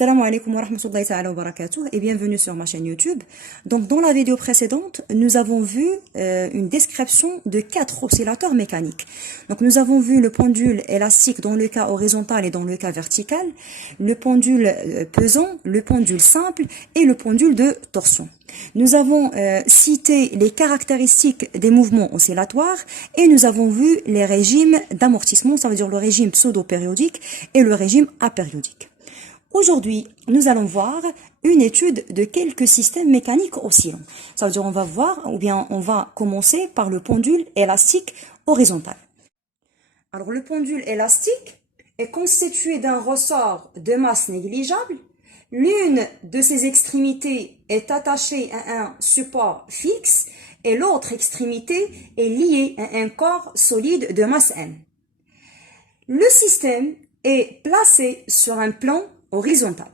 Assalamu alaikum wa rahmatullahi ta'ala wa barakatuh et bienvenue sur ma chaîne YouTube. Donc dans la vidéo précédente, nous avons vu une description de 4 oscillateurs mécaniques. Donc nous avons vu le pendule élastique dans le cas horizontal et dans le cas vertical, le pendule pesant, le pendule simple et le pendule de torsion. Nous avons cité les caractéristiques des mouvements oscillatoires et nous avons vu les régimes d'amortissement, ça veut dire le régime pseudo-périodique et le régime apériodique. Aujourd'hui, nous allons voir une étude de quelques systèmes mécaniques oscillants. Ça veut dire on va voir, ou bien on va commencer par le pendule élastique horizontal. Alors le pendule élastique est constitué d'un ressort de masse négligeable. L'une de ses extrémités est attachée à un support fixe et l'autre extrémité est liée à un corps solide de masse n. Le système est placé sur un plan horizontal.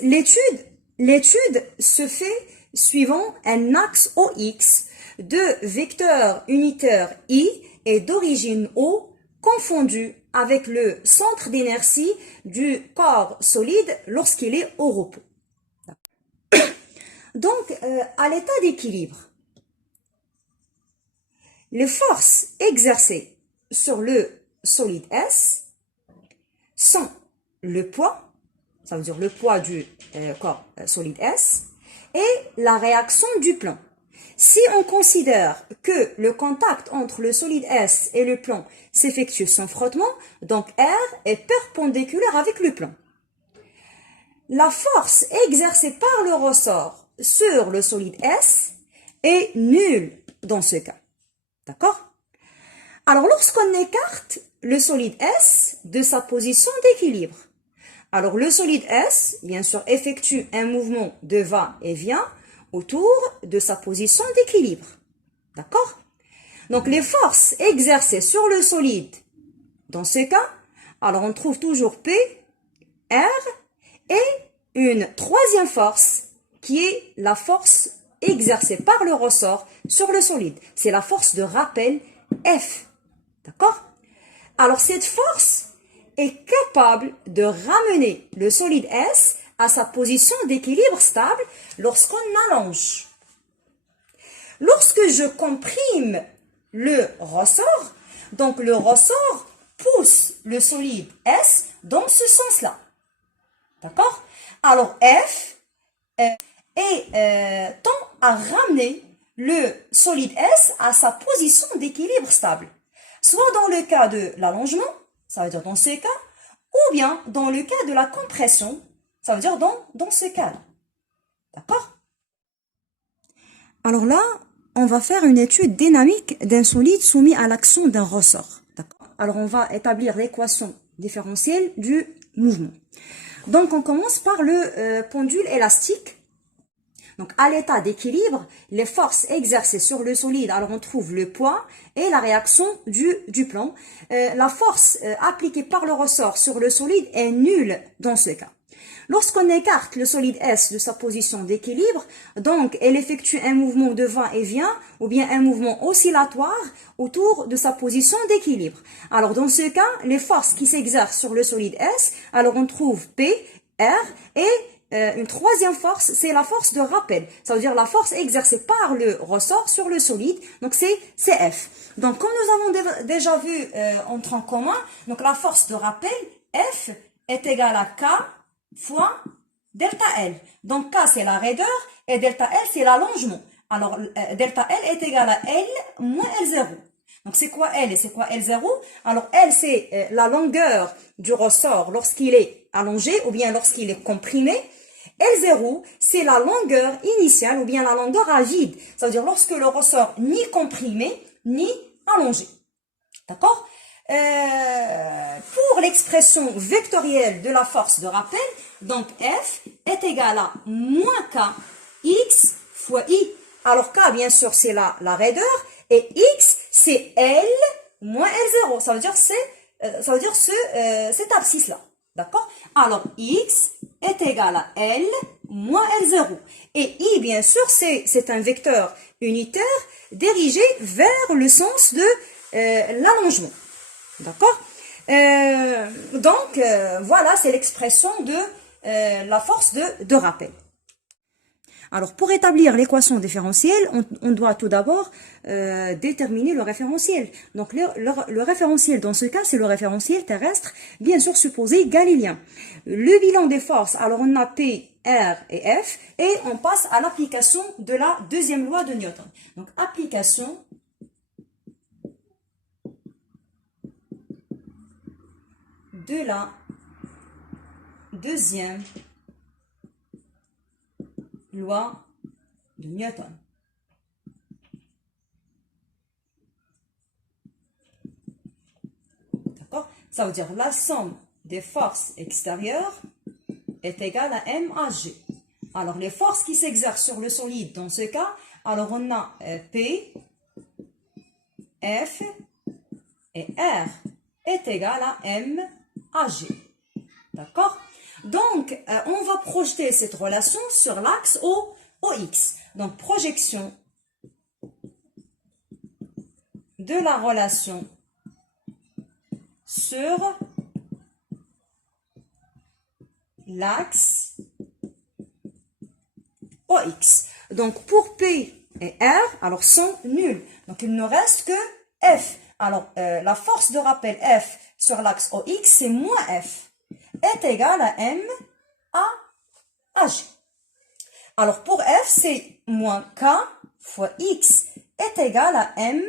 L'étude se fait suivant un axe OX de vecteurs unitaires I et d'origine O confondu avec le centre d'inertie du corps solide lorsqu'il est au repos. Donc, à l'état d'équilibre, les forces exercées sur le solide S sont le poids, ça veut dire le poids du corps solide S, et la réaction du plan. Si on considère que le contact entre le solide S et le plan s'effectue sans frottement, donc R est perpendiculaire avec le plan. La force exercée par le ressort sur le solide S est nulle dans ce cas. D'accord? Alors, lorsqu'on écarte le solide S de sa position d'équilibre, alors le solide S, bien sûr, effectue un mouvement de va-et-vient autour de sa position d'équilibre. D'accord? Donc, les forces exercées sur le solide, dans ce cas, alors on trouve toujours P, R et une troisième force qui est la force exercée par le ressort sur le solide. C'est la force de rappel F. D'accord? Alors, cette force est capable de ramener le solide S à sa position d'équilibre stable lorsqu'on allonge. Lorsque je comprime le ressort, donc le ressort pousse le solide S dans ce sens-là. D'accord? Alors, F tend à ramener le solide S à sa position d'équilibre stable. Soit dans le cas de l'allongement, ça veut dire dans ce cas, ou bien dans le cas de la compression, ça veut dire dans ce cas. D'accord? Alors là, on va faire une étude dynamique d'un solide soumis à l'action d'un ressort. D'accord? Alors on va établir l'équation différentielle du mouvement. Donc on commence par le pendule élastique. Donc, à l'état d'équilibre, les forces exercées sur le solide, alors on trouve le poids et la réaction du plan. La force appliquée par le ressort sur le solide est nulle dans ce cas. Lorsqu'on écarte le solide S de sa position d'équilibre, donc elle effectue un mouvement de va-et-vient ou bien un mouvement oscillatoire autour de sa position d'équilibre. Alors, dans ce cas, les forces qui s'exercent sur le solide S, alors on trouve P, R et une troisième force, c'est la force de rappel. Ça veut dire la force exercée par le ressort sur le solide. Donc, c'est F. Donc, comme nous avons déjà vu en tronc commun, donc la force de rappel, F, est égale à K fois delta L. Donc, K, c'est la raideur et delta L, c'est l'allongement. Alors, delta L est égal à L moins L0. Donc, c'est quoi L et c'est quoi L0? Alors, L, c'est la longueur du ressort lorsqu'il est allongé ou bien lorsqu'il est comprimé. L0, c'est la longueur initiale ou bien la longueur à vide. Ça veut dire lorsque le ressort ni comprimé ni allongé. D'accord? Pour l'expression vectorielle de la force de rappel, donc F est égal à moins K X fois I. Alors K, bien sûr, c'est la raideur et X, c'est L moins L0. Ça veut dire cette abscisse-là. D'accord? Alors, X est égal à L moins L0. Et I, bien sûr, c'est un vecteur unitaire dirigé vers le sens de l'allongement. D'accord? Voilà, c'est l'expression de la force de rappel. Alors, pour établir l'équation différentielle, on doit tout d'abord déterminer le référentiel. Donc, le référentiel, dans ce cas, c'est le référentiel terrestre, bien sûr supposé galiléen. Le bilan des forces, alors on a P, R et F, et on passe à l'application de la deuxième loi de Newton. Donc, application de la deuxième loi de Newton. D'accord? Ça veut dire la somme des forces extérieures est égale à M à G. Alors, les forces qui s'exercent sur le solide, dans ce cas, alors on a P, F et R est égal à M à G. D'accord? Donc, on va projeter cette relation sur l'axe OX. Donc, projection de la relation sur l'axe OX. Donc, pour P et R, alors sont nuls. Donc, il ne reste que F. Alors, la force de rappel F sur l'axe OX, c'est moins F, est égal à M à G. Alors, pour F, c'est moins K fois X est égal à M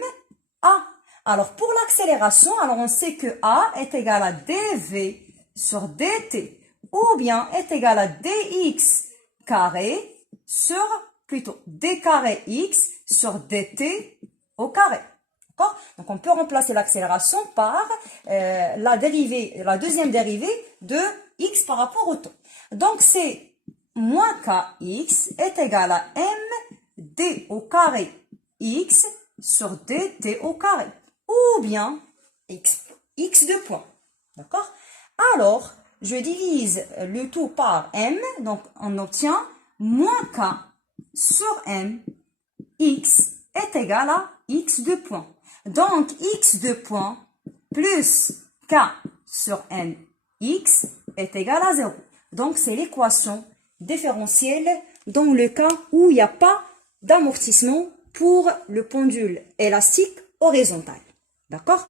A. Alors, pour l'accélération, alors on sait que A est égal à dV sur dt, ou bien est égal à dx carré sur, plutôt, d carré x sur dt au carré. D'accord? Donc, on peut remplacer l'accélération par la deuxième dérivée de x par rapport au temps. Donc, c'est moins kx est égal à m d au carré x sur dt au carré, ou bien x de point. D'accord? Alors, je divise le tout par m, donc on obtient moins k sur m, x est égal à x de point. Donc, x de point plus k sur m, x est égal à 0. Donc, c'est l'équation différentielle dans le cas où il n'y a pas d'amortissement pour le pendule élastique horizontal. D'accord?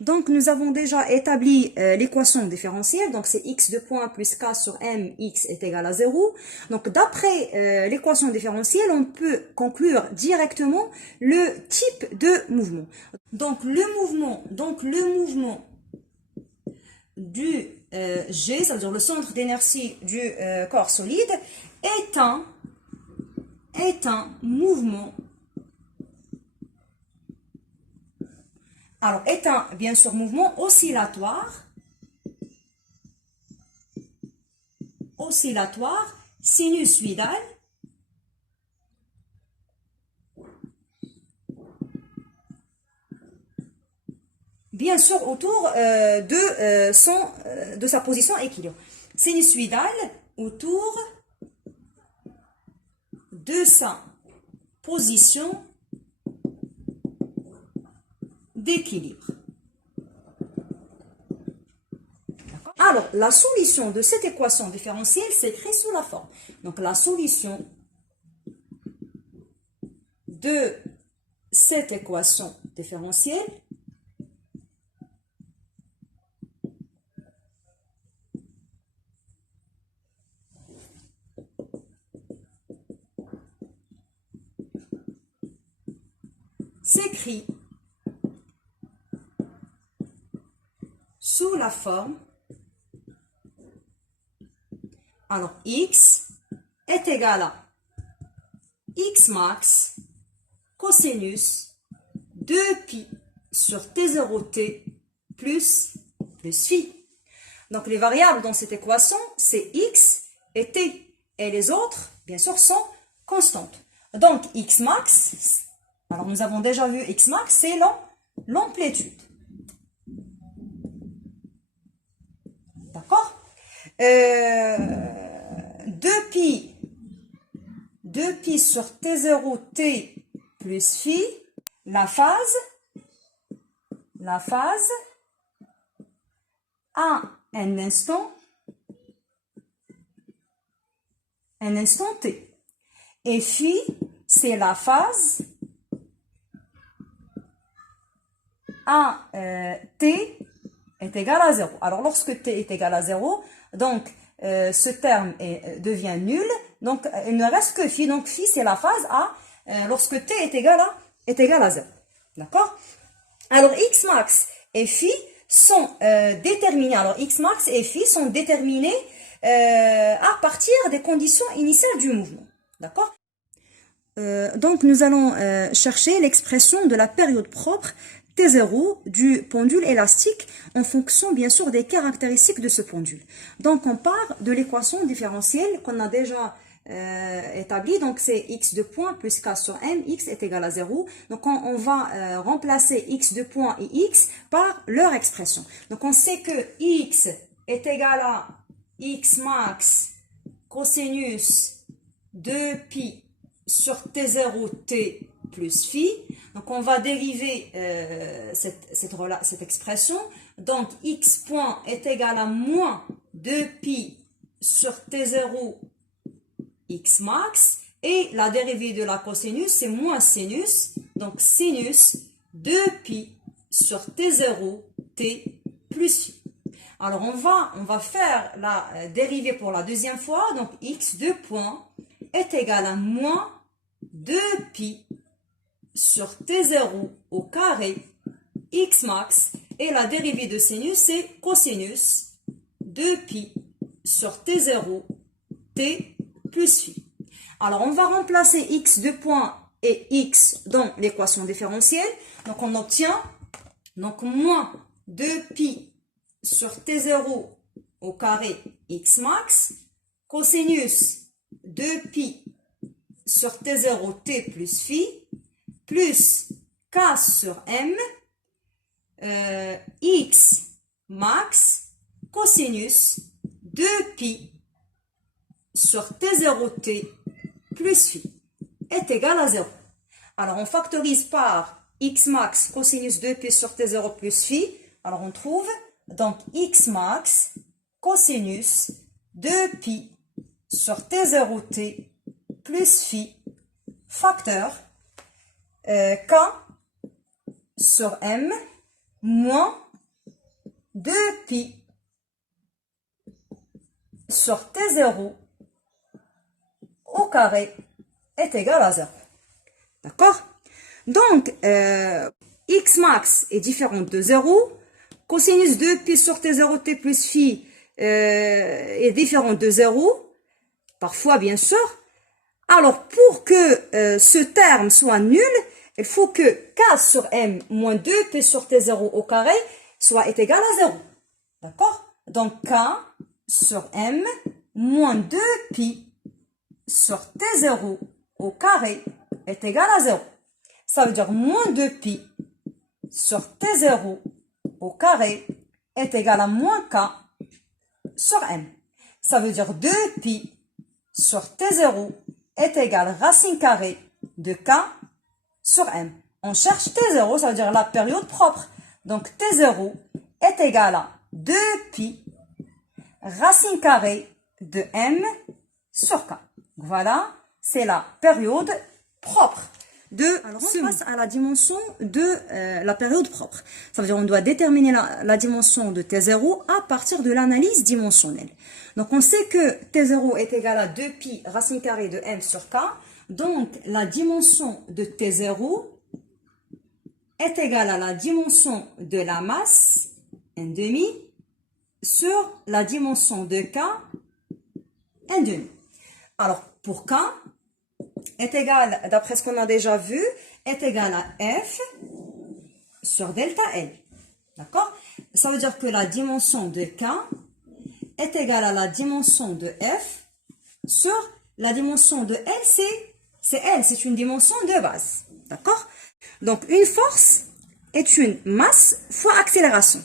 Donc, nous avons déjà établi l'équation différentielle. Donc, c'est x de point plus k sur m, x est égal à 0. Donc, d'après l'équation différentielle, on peut conclure directement le type de mouvement. Donc, le mouvement du G, c'est-à-dire le centre d'énergie du corps solide, est un mouvement. Alors, est un, bien sûr, mouvement oscillatoire, sinusoïdal, bien sûr, autour de sa position équilibre. Sinusoïdal autour de sa position d'équilibre. Alors, la solution de cette équation différentielle s'écrit sous la forme. Donc, la solution de cette équation différentielle s'écrit sous la forme, alors x est égal à x max cosinus 2pi sur t0t plus phi. Donc, les variables dans cette équation, c'est x et t. Et les autres, bien sûr, sont constantes. Donc, x max, alors nous avons déjà vu x max, c'est l'amplitude. D'accord? 2pi sur t0t plus phi, la phase à un instant t. Et phi, c'est la phase à t est égal à 0. Alors, lorsque t est égal à 0, donc ce terme devient nul. Donc, il ne reste que phi. Donc, phi, c'est la phase à lorsque t est égal à 0. D'accord? Alors, x max et phi sont déterminés. Alors, x max et phi sont déterminés à partir des conditions initiales du mouvement. D'accord? Donc, nous allons chercher l'expression de la période propre T0 du pendule élastique en fonction, bien sûr, des caractéristiques de ce pendule. Donc, on part de l'équation différentielle qu'on a déjà établie. Donc, c'est x de point plus k sur m, x est égal à 0. Donc, on va remplacer x de point et x par leur expression. Donc, on sait que x est égal à x max cosinus de pi sur t0 t plus phi. Donc, on va dériver cette expression. Donc, x point est égal à moins 2 pi sur t0 x max. Et la dérivée de la cosinus, c'est moins sinus. Donc, sinus 2 pi sur t0 t plus phi. Alors, on va faire la dérivée pour la deuxième fois. Donc, x de point est égal à moins 2 pi sur t0 au carré x max. Et la dérivée de sinus, c'est cosinus 2 pi sur t0 t plus phi. Alors, on va remplacer x de point et x dans l'équation différentielle. Donc, on obtient donc moins 2 pi sur t0 au carré x max cosinus 2 pi sur t0 t plus phi plus k sur m x max cosinus 2 pi sur t0 t plus phi est égal à 0. Alors, on factorise par x max cosinus 2 pi sur t0 plus phi. Alors, on trouve donc x max cosinus 2 pi sur t0 t plus phi facteur k sur m moins 2 pi sur t0 au carré est égal à 0. D'accord? Donc, x max est différent de 0. Cosinus 2 pi sur t0 t plus phi est différent de 0. Parfois, bien sûr. Alors, pour que ce terme soit nul, il faut que k sur m moins 2 p sur t0 au carré est égal à 0. D'accord? Donc, k sur m moins 2 pi sur t0 au carré est égal à 0. Ça veut dire moins 2 pi sur t0 au carré est égal à moins k sur m. Ça veut dire 2 pi sur t0 est égal à racine carrée de k sur m. On cherche t0, ça veut dire la période propre. Donc t0 est égal à 2 pi racine carrée de m sur k. Voilà, c'est la période propre. Alors, on passe à la dimension de la période propre. Ça veut dire qu'on doit déterminer la dimension de T0 à partir de l'analyse dimensionnelle. Donc, on sait que T0 est égal à 2 pi racine carrée de m sur k. Donc, la dimension de T0 est égale à la dimension de la masse, n demi, sur la dimension de k, n demi. Alors, pour k, est égal, d'après ce qu'on a déjà vu, est égal à F sur delta L. D'accord? Ça veut dire que la dimension de K est égale à la dimension de F sur la dimension de L, c'est L, c'est une dimension de base. D'accord? Donc, une force est une masse fois accélération.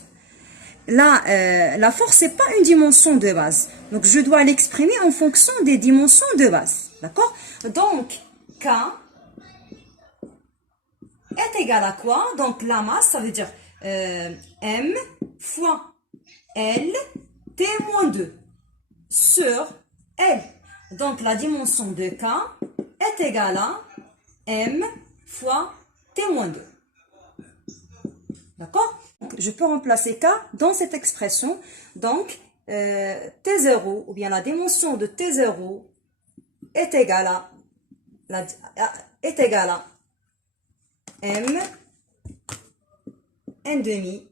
La force, n'est pas une dimension de base. Donc, je dois l'exprimer en fonction des dimensions de base. D'accord? Donc, K est égal à quoi? Donc, la masse, ça veut dire M fois L T-2 sur L. Donc, la dimension de K est égale à M fois T-2. D'accord? Je peux remplacer K dans cette expression. Donc, T0, ou bien la dimension de T0 est égale à, M n demi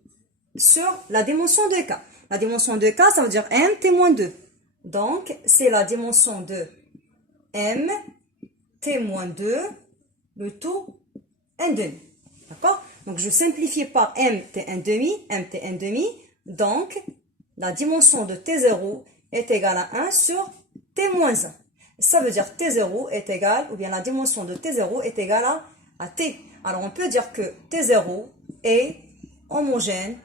sur la dimension de K. La dimension de K, ça veut dire M T-2. Donc, c'est la dimension de M T-2, le tout n demi. D'accord? Donc, je simplifie par M T1 demi. Donc, la dimension de T0 est égale à 1 sur T-1. Ça veut dire T0 est égal, ou bien la dimension de T0 est égale à T. Alors, on peut dire que T0 est homogène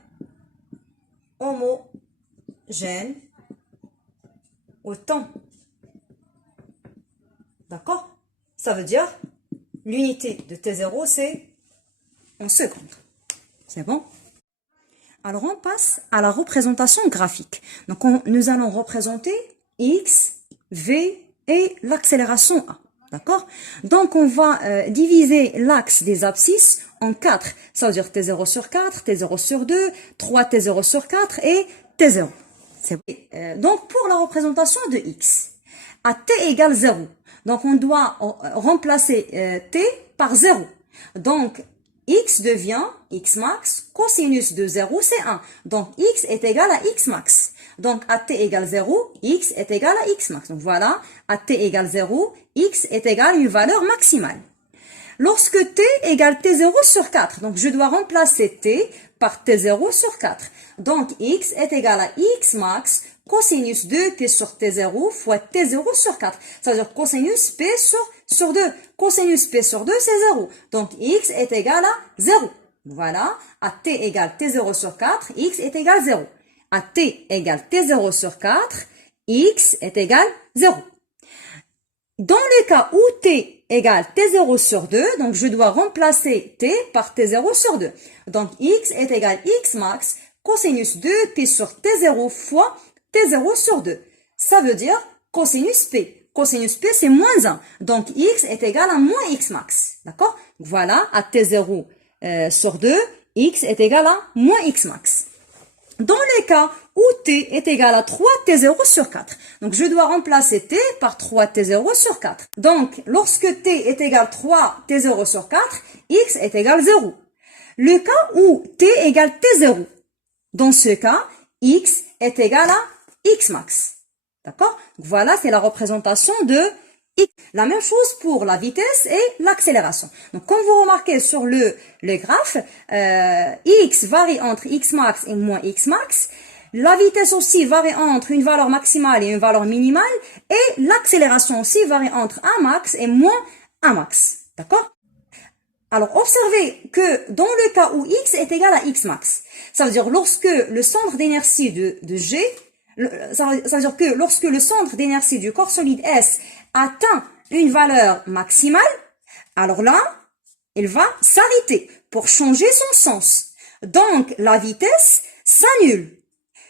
au temps. D'accord? Ça veut dire l'unité de T0, c'est en secondes. C'est bon? Alors, on passe à la représentation graphique. Donc, nous allons représenter X, V et l'accélération A. D'accord? Donc, on va diviser l'axe des abscisses en 4. Ça veut dire T0 sur 4, T0 sur 2, 3 T0 sur 4 et T0. Donc, pour la représentation de X, à T égale 0. Donc, on doit remplacer T par 0. Donc, X devient X max, cosinus de 0, c'est 1. Donc, X est égal à X max. Donc, à T égale 0, X est égal à X max. Donc, voilà, à T égale 0, X est égal à une valeur maximale. Lorsque T égale T0 sur 4, donc je dois remplacer T par T0 sur 4. Donc, X est égal à X max cosinus de P sur T0 fois T0 sur 4. Ça veut dire cosinus P sur 2. Cosinus P sur 2, c'est 0. Donc, X est égal à 0. Voilà, à T égale T0 sur 4, X est égal à 0. À T égale T0 sur 4, X est égal à 0. Dans le cas où T égale T0 sur 2, donc je dois remplacer T par T0 sur 2. Donc, X est égal à X max cosinus de P sur T0 fois T0 sur 2. Ça veut dire cosinus P. Cosinus P, c'est moins 1. Donc, X est égal à moins X max. D'accord? Voilà, à T0 sur 2, X est égal à moins X max. Dans le cas où T est égal à 3 T0 sur 4. Donc, je dois remplacer T par 3 T0 sur 4. Donc, lorsque T est égal à 3 T0 sur 4, X est égal à 0. Le cas où T égale T0. Dans ce cas, X est égal à X max. D'accord? Voilà, c'est la représentation de X. La même chose pour la vitesse et l'accélération. Donc, comme vous remarquez sur le graphe, X varie entre X max et moins X max. La vitesse aussi varie entre une valeur maximale et une valeur minimale. Et l'accélération aussi varie entre 1 max et moins 1 max. D'accord? Alors, observez que dans le cas où X est égal à X max, ça veut dire lorsque le centre d'inertie de G, ça veut dire que lorsque le centre d'inertie du corps solide S atteint une valeur maximale, alors là, il va s'arrêter pour changer son sens. Donc, la vitesse s'annule.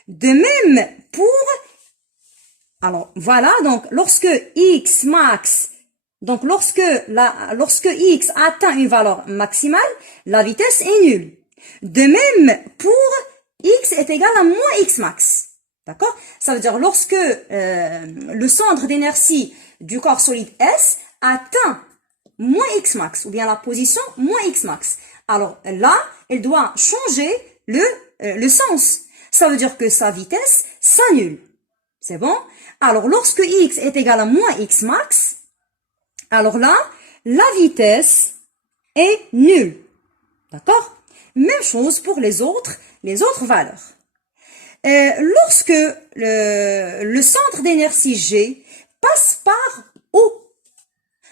De même pour... Alors, voilà, donc lorsque X max... Donc, lorsque X atteint une valeur maximale, la vitesse est nulle. De même, pour X est égal à moins X max. D'accord? Ça veut dire lorsque le centre d'inertie du corps solide S atteint moins X max, ou bien la position moins X max. Alors là, elle doit changer le sens. Ça veut dire que sa vitesse s'annule. C'est bon? Alors, lorsque X est égal à moins X max, alors là, la vitesse est nulle. D'accord? Même chose pour les autres valeurs. Lorsque le centre d'inertie G passe par O,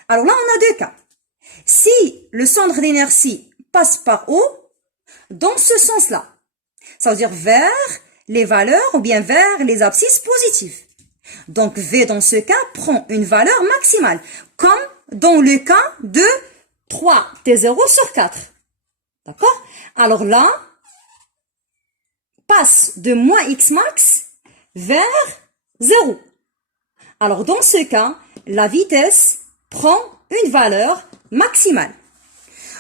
alors là, on a deux cas. Si le centre d'inertie passe par O, dans ce sens-là, ça veut dire vers les valeurs ou bien vers les abscisses positives. Donc, V, dans ce cas, prend une valeur maximale, comme dans le cas de 3 T0 sur 4. D'accord? Alors là, passe de moins x max vers 0. Alors, dans ce cas, la vitesse prend une valeur maximale.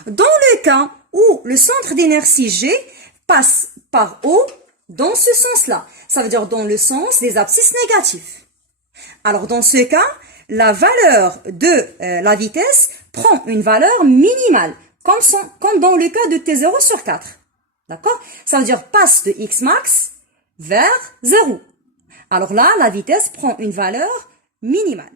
Dans le cas où le centre d'inertie G passe par O dans ce sens-là, ça veut dire dans le sens des abscisses négatifs. Alors, dans ce cas, la valeur de la vitesse prend une valeur minimale, comme dans le cas de T0 sur 4. D'accord? Ça veut dire passe de x max vers 0. Alors là, la vitesse prend une valeur minimale.